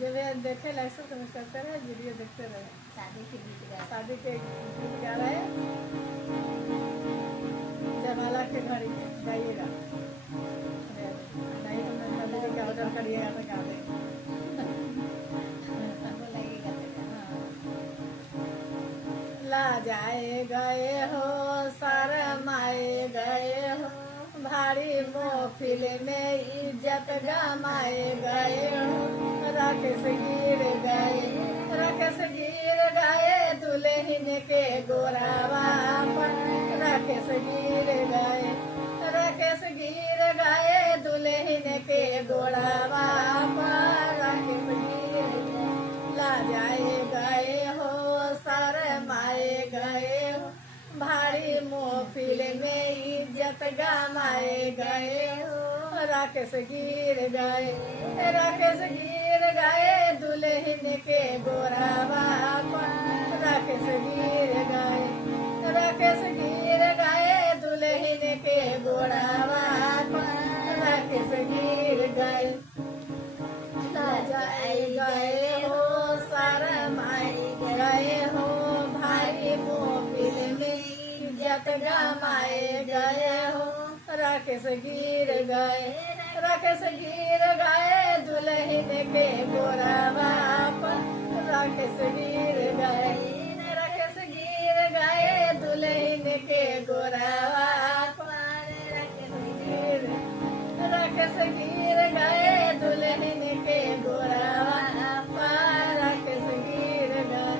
जब ये देखे लाइक कमेंट करते रहे, वीडियो देखते रहे। शादी के गीत शादी के गीत गा रहे, जयमाला के घड़ी गाइएगा, नहीं तो मैं नंदी का ऑर्डर करिएगा तो गा देंगे। लगेगा ला जाए गए हो, शरमाए गए हो, भारी मोहफिल में इज्जत गमाए गए हो। राकेश गिर गए, राकेश गिर गए दुल्हन के गोरावा पर। राकेश गिर गए, राकेश गिर गए दुल्हन के गोरावा पर। राकेश गिर गए, ला जाए गए हो, शरमाए गए हो, भारी मोहफिल में इज्जत गमाए गए हो। राकेश गिर गए, राकेश गिर गए दुल्हन के गोरावा पर। राकेश गिर गए, राकेश गिर गए दुल्हन के गोरावा पर। राकेश गिर गए, ला जाए गए हो, शरमाए गए हो, भारी मोहफिल में इज्जत गमाए गए हो। राकेश गिर गए, राकेश गिर गए दुल्हन के गोरावा पर। राकेश गिर गए, राकेश गिर गए दुल्हन के गोरावा पर। राकेश गिर, राकेश गिर गए दुल्हन के गोरावा पर। राकेश गिर गए,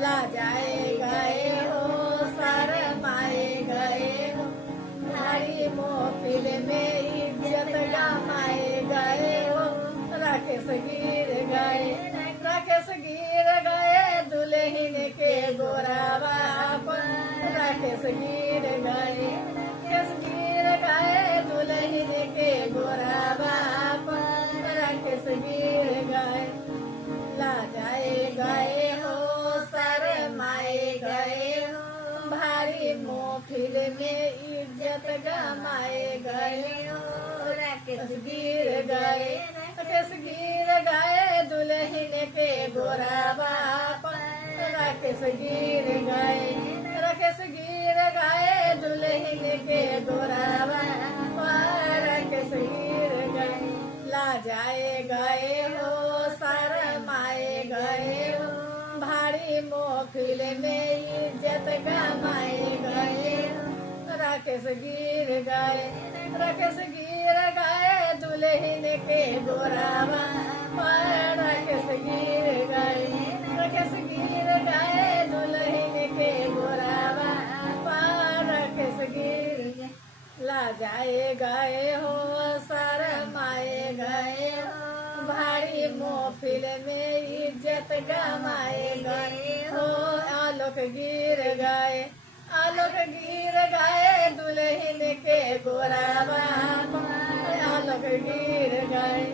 ला जाए गए हो, शरमाए गए हो, भारी मोहफिल में इज्जत गमाए गए हो। राकेश गिर गए, राकेश गिर गए दुल्हन के गोरावा पर। राकेश गिर गए, राकेश गिर गए दुल्हन के गोरावा पर। राकेश गिर गए, ला जाए गए हो, शरमाए गए हो, भारी मोहफिल में इज्जत गमाए गए हो। राकेश गिर गए, राकेश गिर गए दुल्हन के गोरावा पर। राकेश गिर गए, राकेश गिर गए दुल्हन के गोरावा पर। राकेश गिर गए, ला जाए गए हो, शरमाए गए हो, भारी मोहफिल में इज्जत गमाए गए हो। राकेश गिर गए, राकेश गिर गए दुल्हन के गोरावा पर। राकेश गिर गए, राकेश गिर गए दुल्हन के गोरावा पर। राकेश गिर गए, ला जाए गए हो, शरमाए गए हो, भारी मोहफिल में इज्जत गमाए गए हो। आलोक गिर गए, आलोक गिर गए दुल्हन के गोरावा पर। आलोक गिर गए,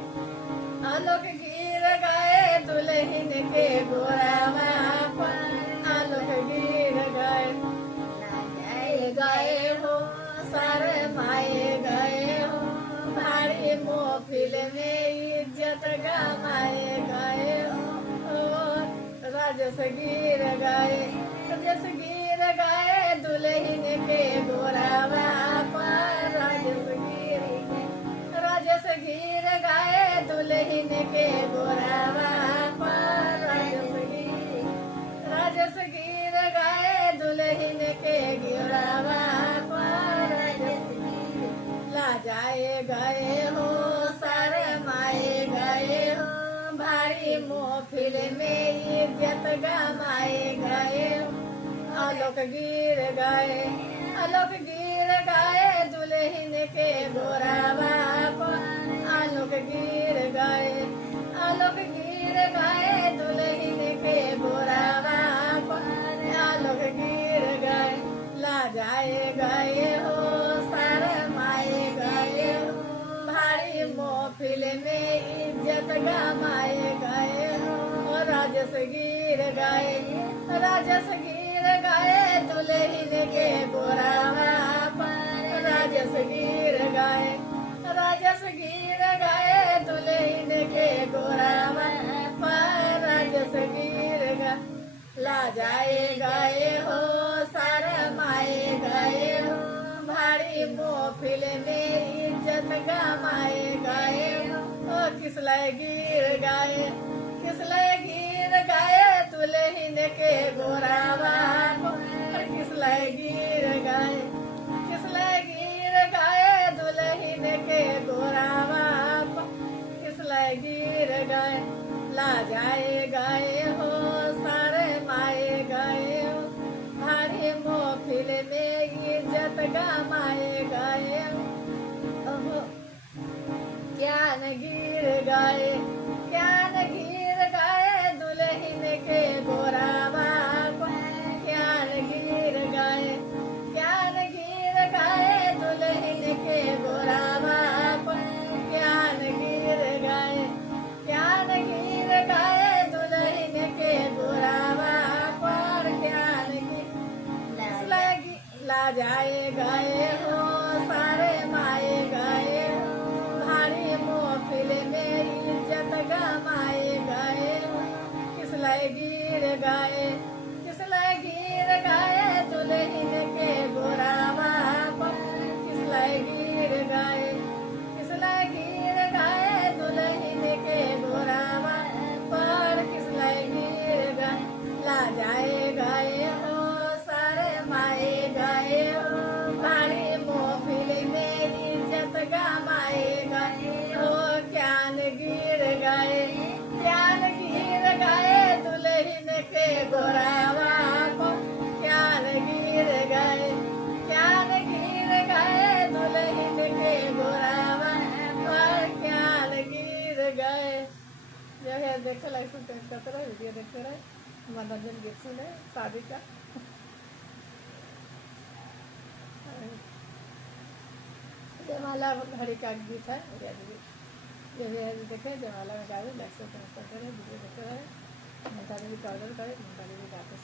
आलोक गिर गए दुल्हन के गोरावा पर। आलोक गिर गए, गए हो, शरमाए गए हो, भारी मोहफिल में इज्जत गमाए गए हो। राजेश गिर गए, राजेश गिर गए दुल्हन के गोरावा पर। राजेश गिर गए, राजेश गिर गए दुल्हन के गोरावा पर। राजेश गिर, राजेश गिर गए दुल्हन के गोरावा पर। राजेश गिर, ला जाए गए हो, शरमाए गए हो, भारी मोहफिल में इज्जत गमाए गए हो। आलोक गिर गए, आलोक गिर गए दुल्हन के गोरावा पर। आलोक गिर गए, आलोक गिर गए दुल्हन के गोरावा पर। आलोक गिर गए, ला जाए गए हो, शरमाए गए हो, भारी मोहफिल में इज्जत गमाए गए हो। राजेश गिर गए, राजेश गिर गए दुल्हन के गोरावा पर। राजेश गिर गए, राजेश गिर गए दुल्हन के गोरावा पर। ला जाए गए हो शरमाए गए हो भारी मोहफिल में इज्जत गमाए गए हो किसलय गिर गए दुल्हन के गोरावा किसलय गिर गए दुल्हन के गोरावा किसलय गिर गए ला जाए गए हो सारे माए गए हो भारी मोहफिल में इज्जत गमाए गए हो क्या न गिर गए दुल्हन के गोरावा क्या न गिर गए दुल्हन के गोरावा क्या न गिर गए दुल्हन के गोरावा पर क्या ला जाए गए हो सारे माए गए हो भारी मोहफिल में इज्जत गमाए गए हो किसलय गिर गए दुल्हन के गोरावा पर किसलय गिर गए दुल्हन के गोरावा पर किसलय गिर गए ला जाए गए हो सारे माए गए हो भारी मोहफिल में इज्जत गमाए गए हो क्या न गिर गए दुल्हन के गोरावा को क्या न गिर गए दुल्हन के गोरावा पर क्या न गिर गए जो है देखते लाइक सब्सक्राइब करते रहे वीडियो देखते रहे मनोरंजन गीत सुने शादी का जयमाला घड़ी का गीत है जो है देखे जयमाला में गावे लाइक सब्सक्राइब करते रहे वीडियो देखते रहे मंटाली भी ऑर्डर करे मंटाली भी गाते